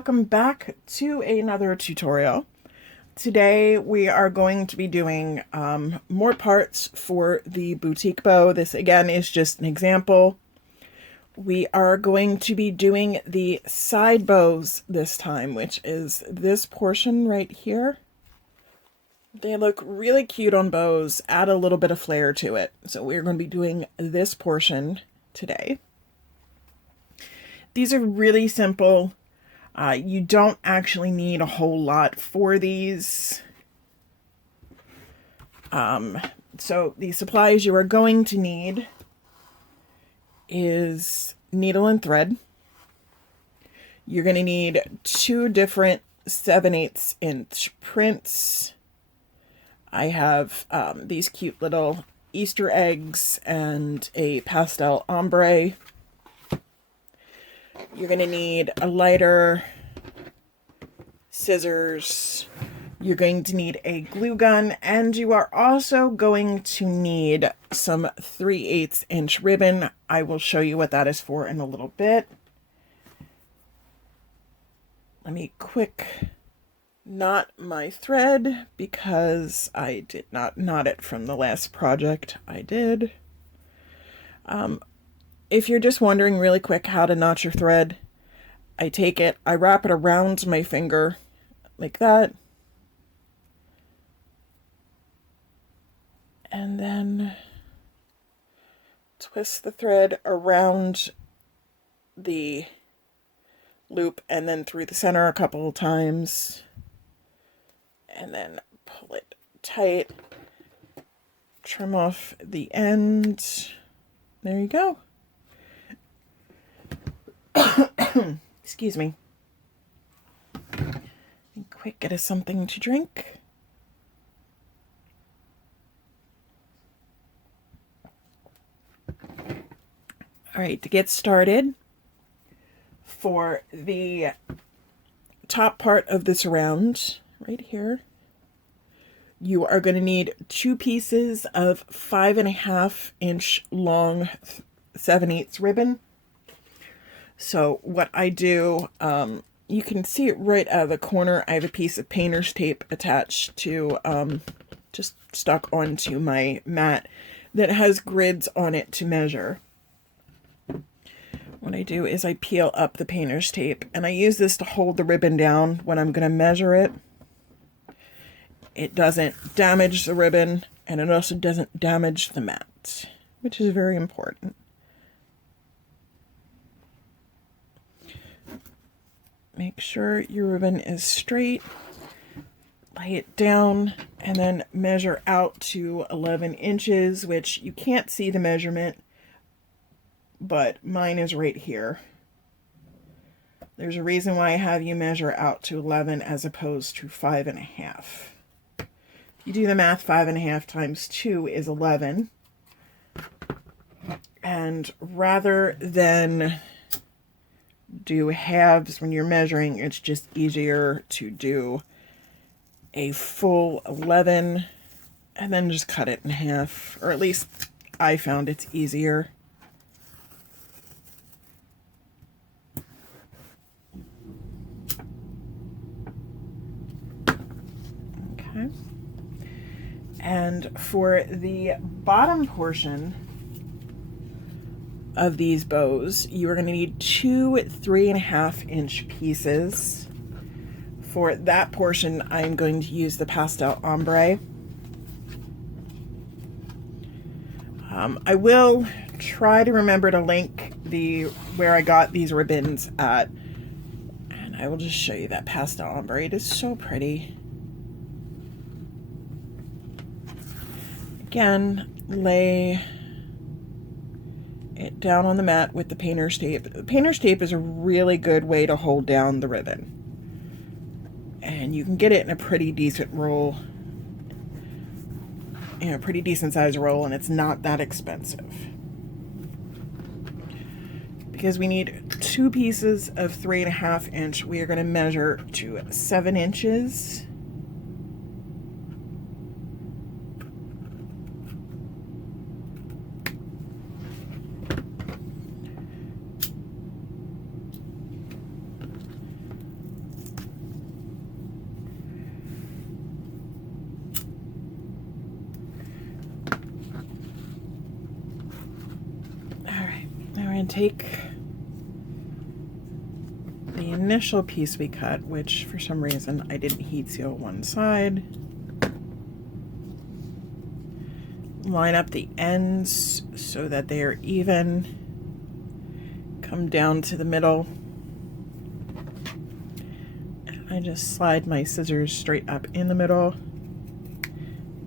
welcome back to another tutorial. Today we are going to be doing more parts for the boutique bow. This again is just an example. We are going to be doing the side bows this time, which is this portion right here. They look really cute on bows, add a little bit of flair to it. So we're going to be doing this portion today. These are really simple. You don't actually need a whole lot for these. So the supplies you are going to need is needle and thread. You're going to need two different 7/8 inch prints. I have these cute little Easter eggs and a pastel ombre. You're going to need a lighter, scissors. You're going to need a glue gun, and you are also going to need some 3/8 inch ribbon. I will show you what that is for in a little bit. Let me quick knot my thread because I did not knot it from the last project I did. If you're just wondering really quick how to knot your thread, I take it, I wrap it around my finger like that. And then twist the thread around the loop and then through the center a couple of times. And then pull it tight. Trim off the end. There you go. Excuse me. Quick, get us something to drink. All right, to get started, for the top part of this round, right here, you are going to need two pieces of 5.5 inch long 7/8 ribbon. So what I do, you can see it right out of the corner. I have a piece of painter's tape attached to, just stuck onto my mat that has grids on it to measure. What I do is I peel up the painter's tape, and I use this to hold the ribbon down when I'm going to measure it. It doesn't damage the ribbon, and it also doesn't damage the mat, which is very important. Make sure your ribbon is straight, lay it down, and then measure out to 11 inches, which you can't see the measurement, but mine is right here. There's a reason why I have you measure out to 11 as opposed to 5.5. If you do the math, 5.5 times 2 is 11. And rather than do halves when you're measuring, it's just easier to do a full 11 and then just cut it in half, or at least I found it's easier. Okay. And for the bottom portion of these bows, you are going to need two 3.5 inch pieces. For that portion, I'm going to use the pastel ombre. I will try to remember to link where I got these ribbons at, and I will just show you that pastel ombre. It is so pretty. Again, lay it down on the mat with the painter's tape. The painter's tape is a really good way to hold down the ribbon. And you can get it in a pretty decent roll, pretty decent size roll, and it's not that expensive. Because we need two pieces of 3.5 inch, we are going to measure to 7 inches. going to take the initial piece we cut, which for some reason I didn't heat seal one side. Line up the ends so that they are even. Come down to the middle. I just slide my scissors straight up in the middle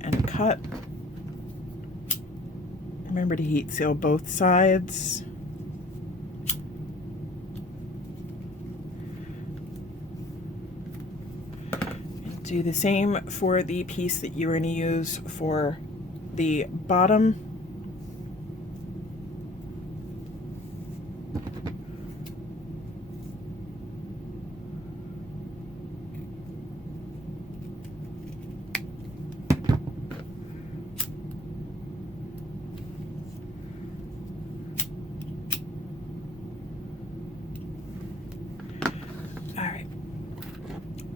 and cut. Remember to heat seal both sides. And do the same for the piece that you're going to use for the bottom.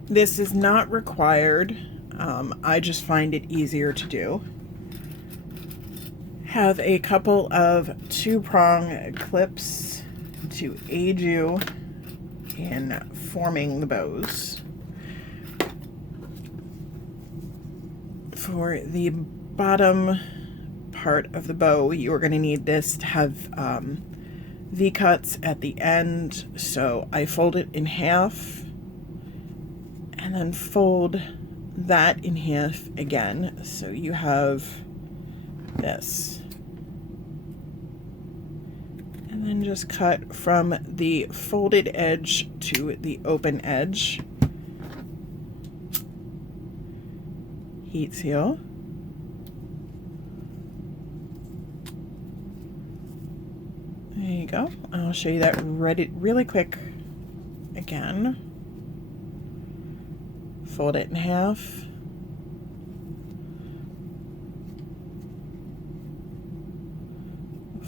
This is not required. I just find it easier to do. Have a couple of 2-prong clips to aid you in forming the bows. For the bottom part of the bow, you're going to need this to have V-cuts at the end. So I fold it in half and then fold that in half again. So you have this. And then just cut from the folded edge to the open edge. Heat seal. There you go. I'll show you that really quick again. Fold it in half.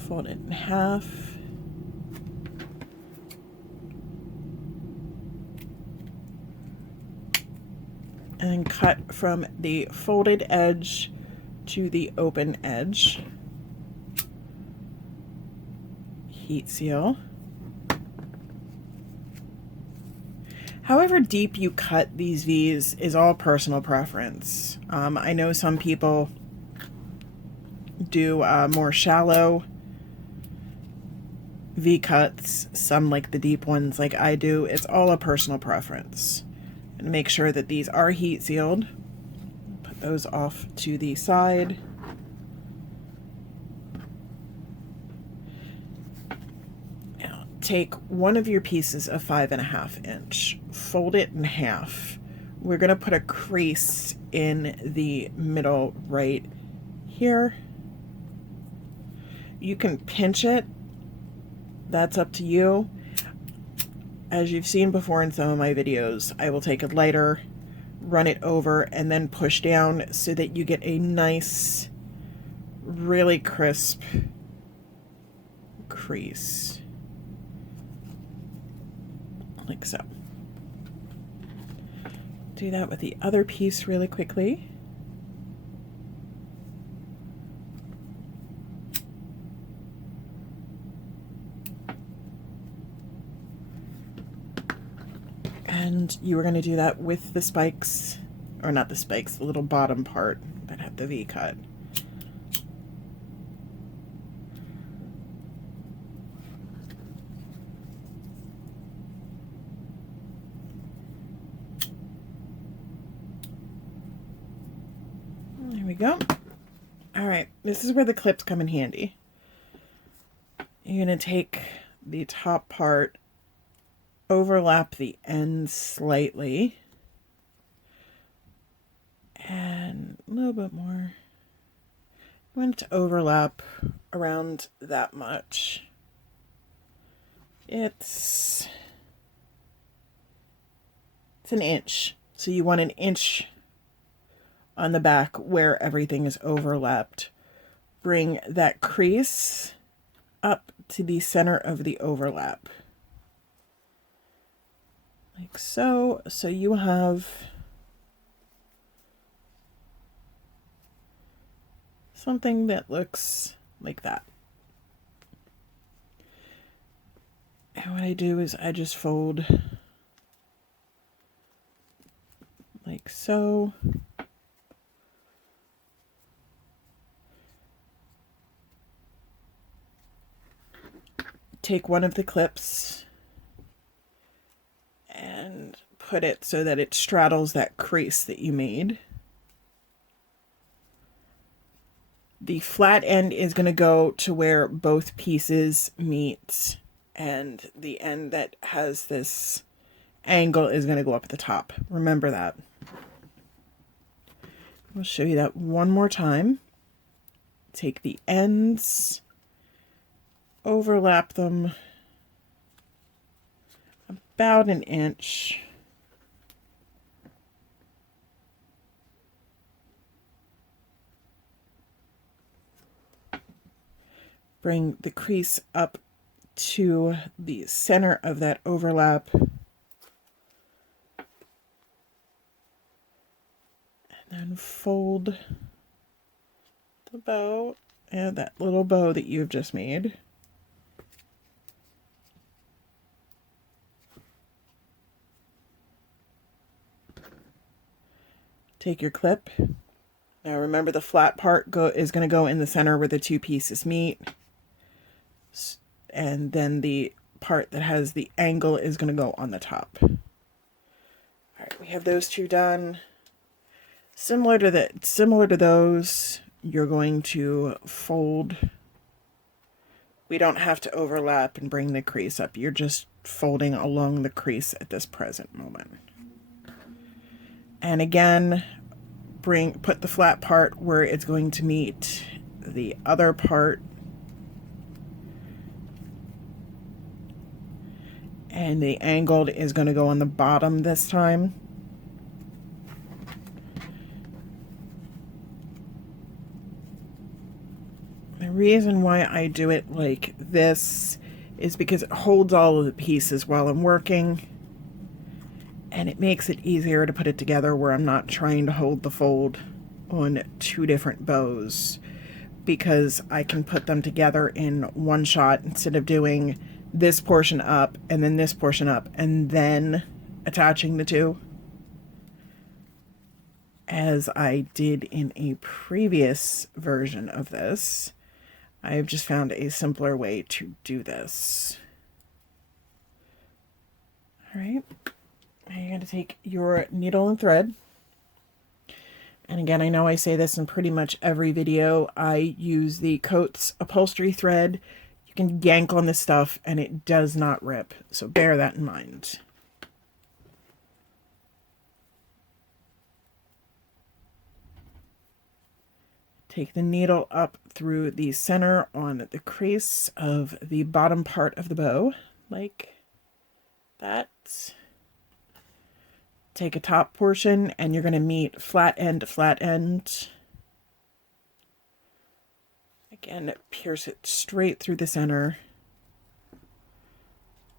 Fold it in half. And then cut from the folded edge to the open edge. Heat seal. However deep you cut these V's is all personal preference. I know some people do more shallow V cuts, some like the deep ones like I do. It's all a personal preference. And make sure that these are heat sealed. Put those off to the side. Now take one of your pieces of 5.5 inch, fold it in half. We're going to put a crease in the middle right here. You can pinch it. That's up to you. As you've seen before in some of my videos, I will take a lighter, run it over, and then push down so that you get a nice, really crisp crease. Like so. Do that with the other piece really quickly. And you were going to do that with the spikes, or not the spikes, the little bottom part that had the V cut. There we go. All right, this is where the clips come in handy. You're going to take the top part, overlap the ends slightly, and a little bit more. I want it to overlap around that much. It's an inch, so you want an inch on the back where everything is overlapped. Bring that crease up to the center of the overlap. Like so. So you have something that looks like that. And what I do is I just fold like so. Take one of the clips and put it so that it straddles that crease that you made. The flat end is going to go to where both pieces meet, and the end that has this angle is going to go up at the top. Remember that. I'll show you that one more time. Take the ends, overlap them about an inch. Bring the crease up to the center of that overlap. And then fold the bow and that little bow that you've just made. Take your clip. Now remember, the flat part is going to go in the center where the two pieces meet. And then the part that has the angle is going to go on the top. All right, we have those two done. Similar to those, you're going to fold. We don't have to overlap and bring the crease up. You're just folding along the crease at this present moment. And again, put the flat part where it's going to meet the other part. And the angled is going to go on the bottom this time. The reason why I do it like this is because it holds all of the pieces while I'm working. And it makes it easier to put it together where I'm not trying to hold the fold on two different bows. Because I can put them together in one shot instead of doing this portion up and then this portion up and then attaching the two, as I did in a previous version of this. I have just found a simpler way to do this. All right, now you're going to take your needle and thread. And again, I know I say this in pretty much every video. I use the Coats upholstery thread. You can yank on this stuff and it does not rip. So bear that in mind. Take the needle up through the center on the crease of the bottom part of the bow, like that. Take a top portion and you're going to meet flat end to flat end. Again, pierce it straight through the center.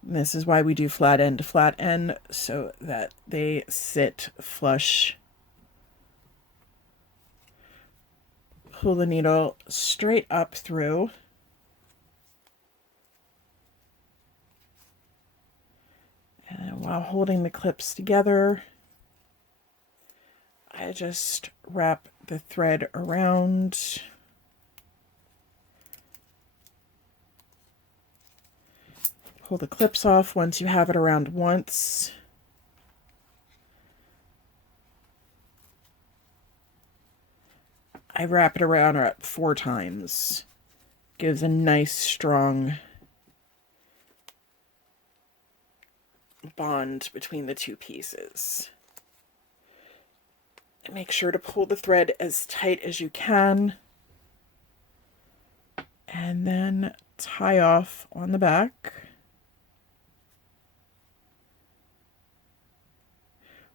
And this is why we do flat end to flat end, so that they sit flush. Pull the needle straight up through. And while holding the clips together, I just wrap the thread around. Pull the clips off once you have it around once. I wrap it around 4 times. Gives a nice strong bond between the two pieces. And make sure to pull the thread as tight as you can. And then tie off on the back.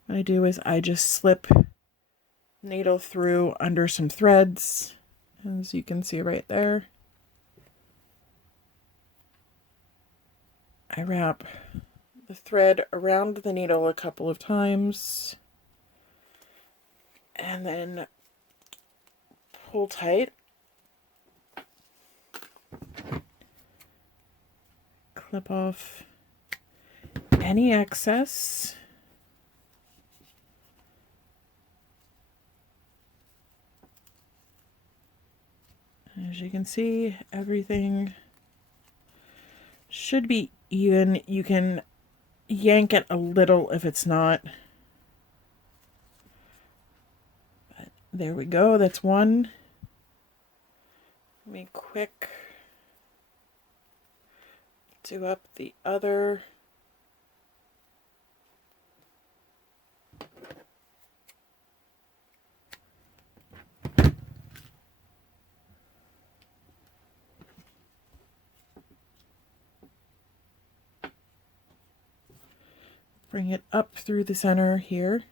What I do is I just slip needle through under some threads, as you can see right there. I wrap the thread around the needle a couple of times and then pull tight. Clip off any excess. As you can see, everything should be even. You can yank it a little if it's not. But there we go, that's one. Let me quick do up the other. Bring it up through the center here.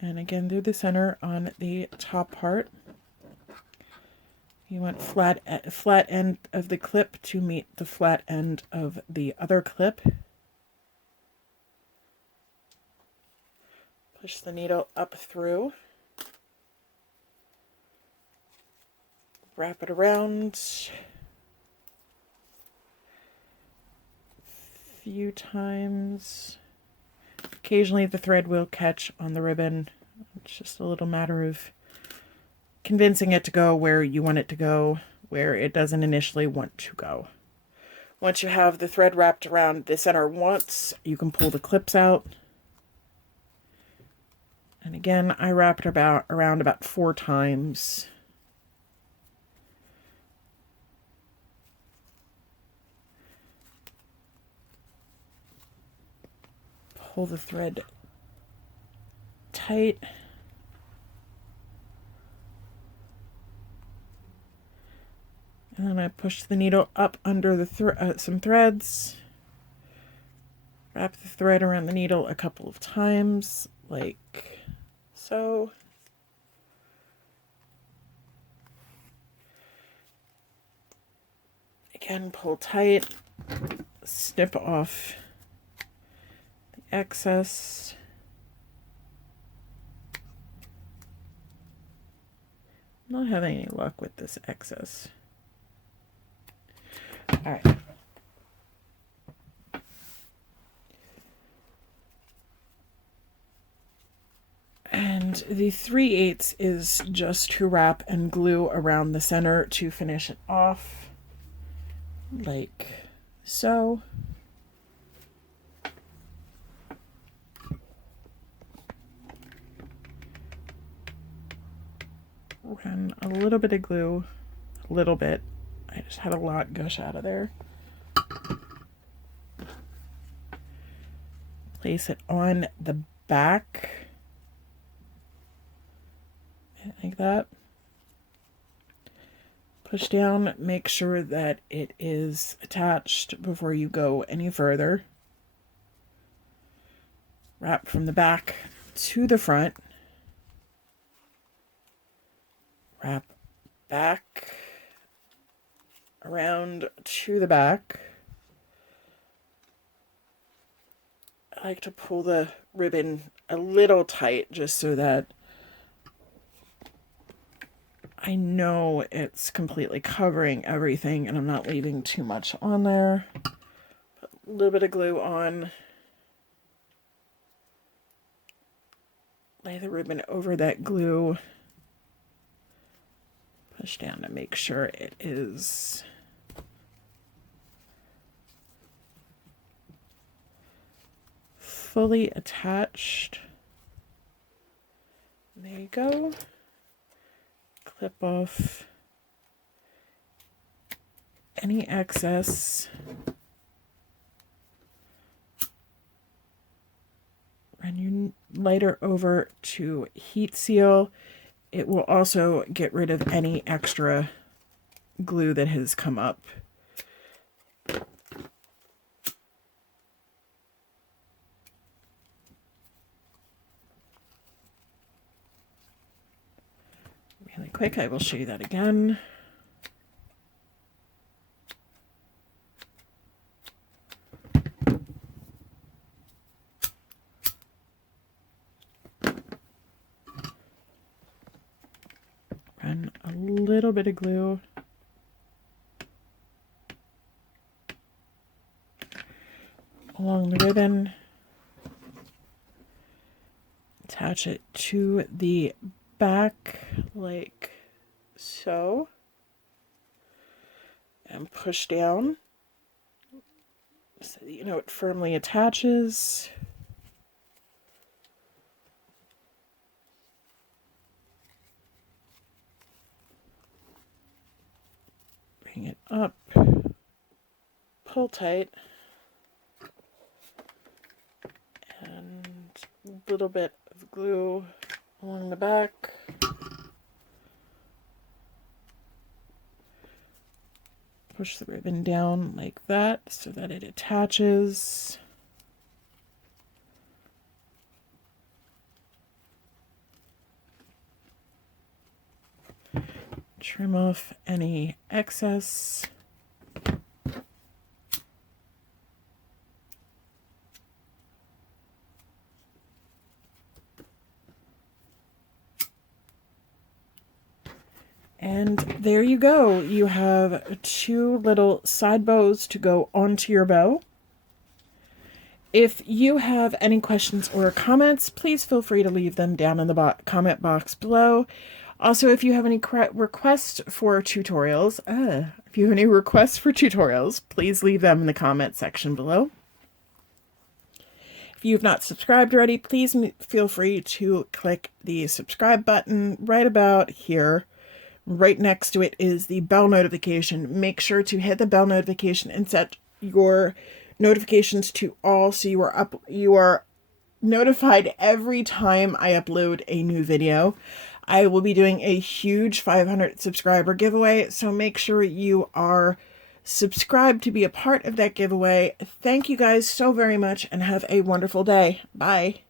And again through the center on the top part. You want flat end of the clip to meet the flat end of the other clip. Push the needle up through. Wrap it around a few times. Occasionally the thread will catch on the ribbon. It's just a little matter of convincing it to go where you want it to go, where it doesn't initially want to go. Once you have the thread wrapped around the center once, you can pull the clips out. And again, I wrapped around about 4 times. Pull the thread tight. And then I push the needle up under the some threads. Wrap the thread around the needle a couple of times, like so. Again, pull tight, snip off the excess. I'm not having any luck with this excess. All right. And the 3/8 is just to wrap and glue around the center to finish it off, like so. Run a little bit of glue, a little bit. I just had a lot gush out of there. Place it on the back, like that. Push down, make sure that it is attached before you go any further. Wrap from the back to the front. Wrap back around to the back. I like to pull the ribbon a little tight just so that I know it's completely covering everything and I'm not leaving too much on there. Put a little bit of glue on. Lay the ribbon over that glue. Push down to make sure it is fully attached. There you go. Clip off any excess. Run your lighter over to heat seal. It will also get rid of any extra glue that has come up. Really quick, I will show you that again. Run a little bit of glue along the ribbon, attach it to the back like so, and push down so that you know it firmly attaches. Bring it up, pull tight, and a little bit of glue along the back. Push the ribbon down like that so that it attaches. Trim off any excess. And there you go. You have 2 little side bows to go onto your bow. If you have any questions or comments, please feel free to leave them down in the comment box below. Also, if you have any requests for tutorials, please leave them in the comment section below. If you've not subscribed already, please feel free to click the subscribe button right about here. Right next to it is the bell notification. Make sure to hit the bell notification and set your notifications to all so you are notified every time I upload a new video. I will be doing a huge 500 subscriber giveaway, so make sure you are subscribed to be a part of that giveaway. Thank you guys so very much and have a wonderful day. Bye.